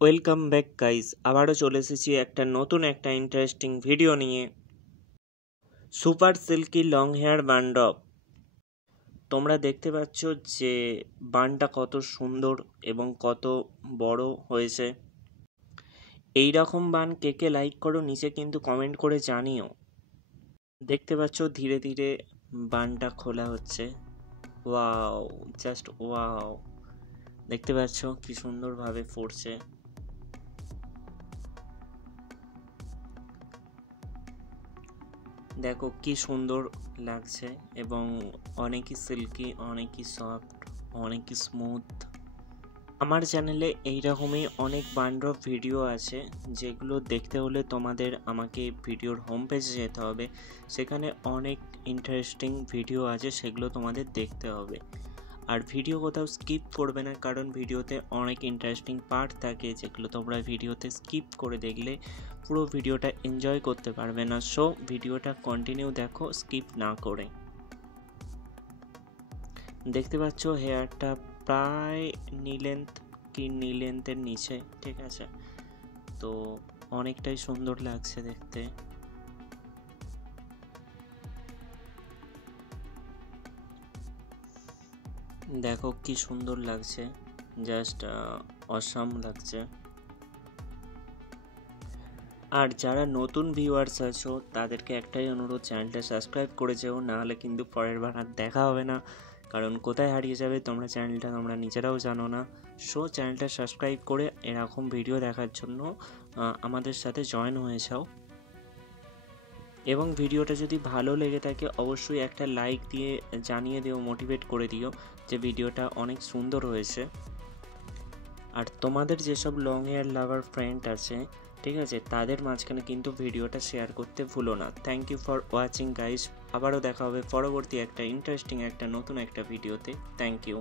Welcome back guys, আবারও চলে এসেছি একটা ইন্টারেস্টিং ভিডিও নিয়ে। সুপার সিল্কি লং হেয়ার বান্ডব। তোমরা দেখতে পাচ্ছ যে বানটা কত সুন্দর এবং কত বড় হয়েছে। এই রকম বান কে কে লাইক করো নিচে কিন্তু কমেন্ট করে জানিও। দেখতে পাচ্ছ ধীরে ধীরে বানটা খোলা হচ্ছে। ওয়াও, জাস্ট ওয়াও, দেখতে পাচ্ছ কি সুন্দরভাবে ফুটছে। দেখো কি সুন্দর লাগছে এবং অনেকই সিল্কি, অনেকই সফট, অনেকই স্মুথ। আমার চ্যানেলে এইরকমই অনেক বান্ডব ভিডিও আছে, যেগুলো দেখতে হলে তোমাদের আমাকে ভিডিওর হোম পেজে যেতে হবে। সেখানে অনেক ইন্টারেস্টিং ভিডিও আছে, সেগুলো তোমাদের দেখতে হবে। আর ভিডিও কোথাও স্কিপ করবে না, কারণ ভিডিওতে অনেক ইন্টারেস্টিং পার্ট থাকে, যেগুলো তোমরা ভিডিওতে স্কিপ করে দেখলে পুরো ভিডিওটা এনজয় করতে পারবে না। সো ভিডিওটা কন্টিনিউ দেখো স্কিপ না করে। দেখতে পাচ্ছ হেয়ারটা প্রায় নি লেন্থের নিচে, ঠিক আছে? তো অনেকটাই সুন্দর লাগছে দেখতে। দেখো কি সুন্দর লাগছে, জাস্ট অসাম লাগছে। আর যারা নতুন ভিউয়ার্স আছো তাদেরকে একটাই অনুরোধ, চ্যানেলটা সাবস্ক্রাইব করে যেও, নাহলে কিন্তু পরের বার আর দেখা হবে না। কারণ কোথায় হারিয়ে যাবে তোমরা নিজেরাও জানো না। সো চ্যানেলটা সাবস্ক্রাইব করে এরকম ভিডিও দেখার জন্য আমাদের সাথে জয়েন হয়ে যাও। এবং ভিডিওটা যদি ভালো লেগে থাকে অবশ্যই একটা লাইক দিয়ে জানিয়ে দিও, মোটিভেট করে দিও যে ভিডিওটা অনেক সুন্দর হয়েছে। আর তোমাদের যেসব লং হেয়ার লাভার ফ্রেন্ড আছে, ঠিক আছে, তাদের মাঝখানে কিন্তু ভিডিওটা শেয়ার করতে ভুলো না। Thank you for watching guys. আবারও দেখা হবে পরবর্তী একটা ইন্টারেস্টিং নতুন ভিডিওতে। Thank you.